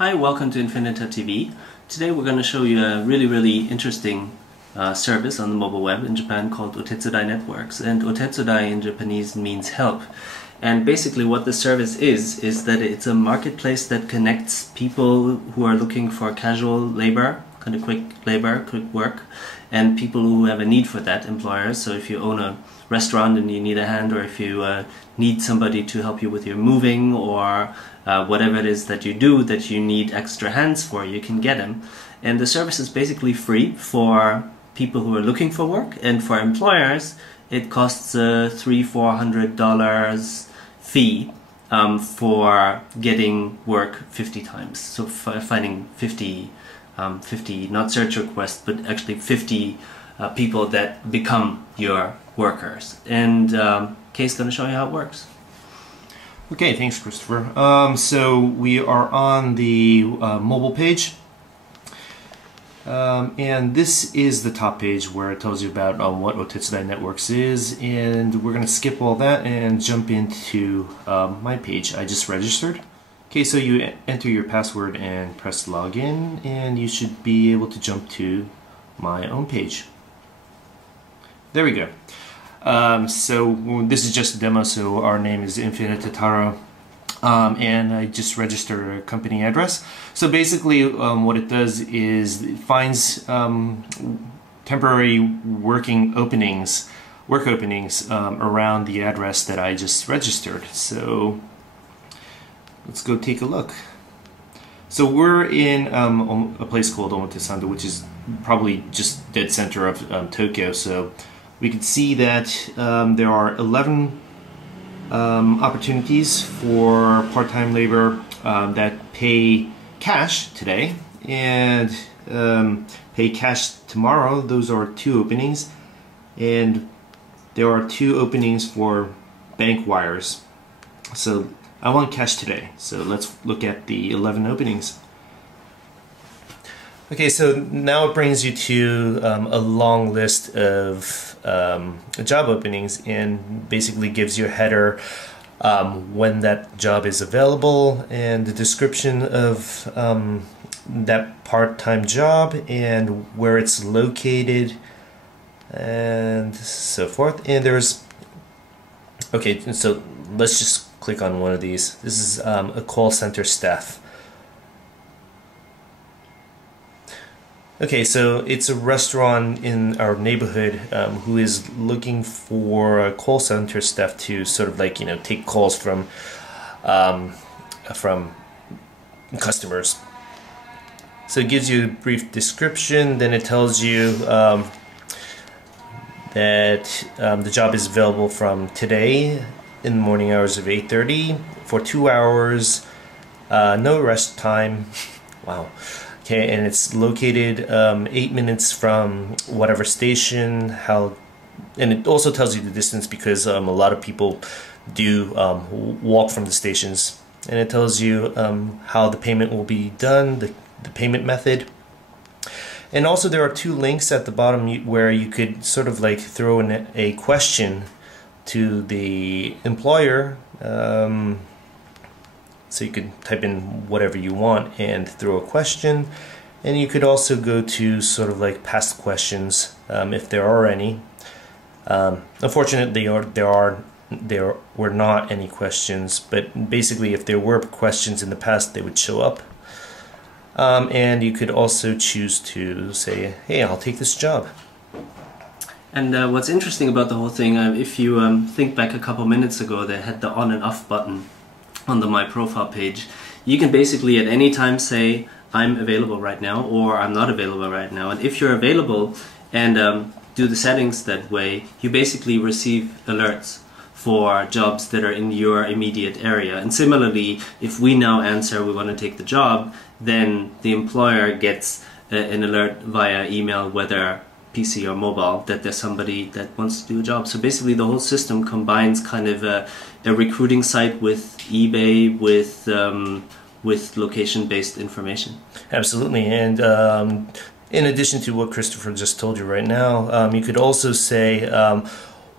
Hi, welcome to InfinitaTV. Today we're going to show you a really interesting service on the mobile web in Japan called Otetsudai Networks. And Otetsudai in Japanese means help. And basically what the service is that it's a marketplace that connects people who are looking for casual labor, kind of quick labor, quick work, and people who have a need for that, employers. So if you own a restaurant and you need a hand, or if you need somebody to help you with your moving, or whatever it is that you need extra hands for, you can get them. And the service is basically free for people who are looking for work, and for employers it costs $300–400 fee for getting work 50 times. So finding 50 not search requests, but actually 50 people that become your workers. And Kay's going to show you how it works. Okay, thanks, Christopher. So we are on the mobile page, and this is the top page where it tells you about what Otetsudai Networks is, and we're going to skip all that and jump into my page. I just registered. Okay, so you enter your password and press login, and you should be able to jump to my own page. There we go. So this is just a demo, so our name is InfinitaTV, and I just registered a company address. So basically what it does is it finds temporary work openings around the address that I just registered. So let's go take a look. So we're in a place called Otetsudai, which is probably just dead center of Tokyo. So we can see that there are 11 opportunities for part-time labor that pay cash today and pay cash tomorrow. Those are 2 openings, and there are 2 openings for bank wires. So I want cash today, so let's look at the 11 openings. Okay, so now it brings you to a long list of job openings, and basically gives you a header when that job is available, and the description of that part-time job and where it's located and so forth. And there's, okay, so let's just click on one of these. This is a call center staff. Okay, so it's a restaurant in our neighborhood who is looking for a call center staff to sort of like, take calls from customers. So it gives you a brief description, then it tells you that the job is available from today in the morning hours of 8:30 for 2 hours, no rest time. Wow. Okay, and it's located 8 minutes from whatever station. And it also tells you the distance, because a lot of people do walk from the stations. And it tells you how the payment will be done, the payment method. And also there are 2 links at the bottom where you could sort of like throw in a question to the employer. So you could type in whatever you want and throw a question, and you could also go to sort of like past questions if there are any. Unfortunately, there were not any questions, but basically if there were questions in the past, they would show up. And you could also choose to say, hey, I'll take this job. And what's interesting about the whole thing, if you think back a couple minutes ago, they had the on and off button on the My Profile page. You can basically at any time say, I'm available right now, or I'm not available right now. And if you're available and do the settings that way, you basically receive alerts for jobs that are in your immediate area. And similarly, if we now answer we want to take the job, then the employer gets an alert via email, whether PC or mobile, that there's somebody that wants to do a job. So basically the whole system combines kind of a recruiting site with eBay, with location-based information. Absolutely. And in addition to what Christopher just told you right now, you could also say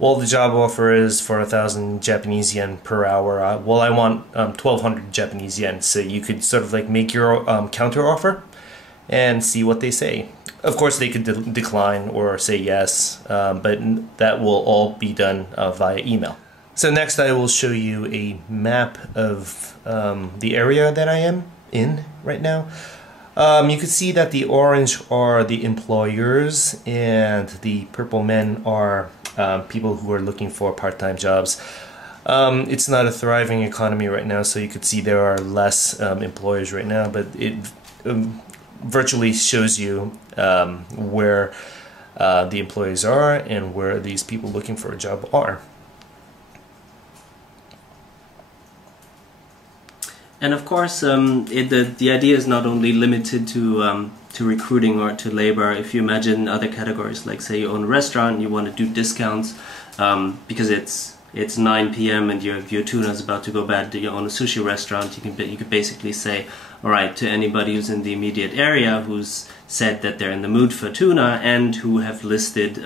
well, the job offer is for 1,000 Japanese yen per hour. Well, I want 1,200 Japanese yen. So you could sort of like make your counter offer and see what they say. Of course, they could decline or say yes, but that will all be done via email. So next I will show you a map of the area that I am in right now. You can see that the orange are the employers and the purple men are people who are looking for part-time jobs. It's not a thriving economy right now, so you could see there are less employers right now, but it virtually shows you where the employees are and where these people looking for a job are. And of course, the idea is not only limited to recruiting or to labor. If you imagine other categories, like say you own a restaurant, you want to do discounts because it's 9 p.m. and your tuna is about to go bad. You own a sushi restaurant. You could basically say, all right, to anybody who's in the immediate area who's said that they're in the mood for tuna and who have listed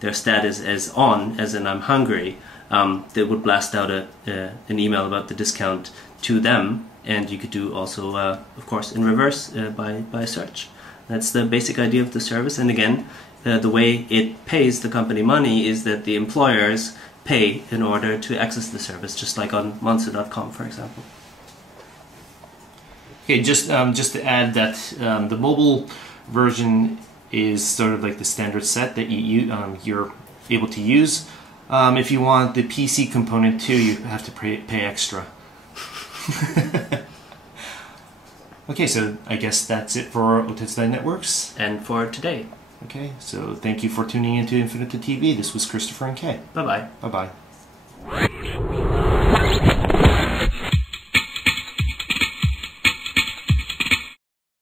their status as on, as in I'm hungry, they would blast out an email about the discount to them. And you could do also, of course, in reverse by search. That's the basic idea of the service. And again, the way it pays the company money is that the employers pay in order to access the service, just like on monster.com, for example. Okay, just to add that the mobile version is sort of like the standard set that you're able to use. If you want the PC component too, you have to pay extra. Okay, so I guess that's it for Otetsudai Networks. And for today. Okay, so thank you for tuning into InfinitaTV. This was Christopher and Kay. Bye-bye. Bye-bye.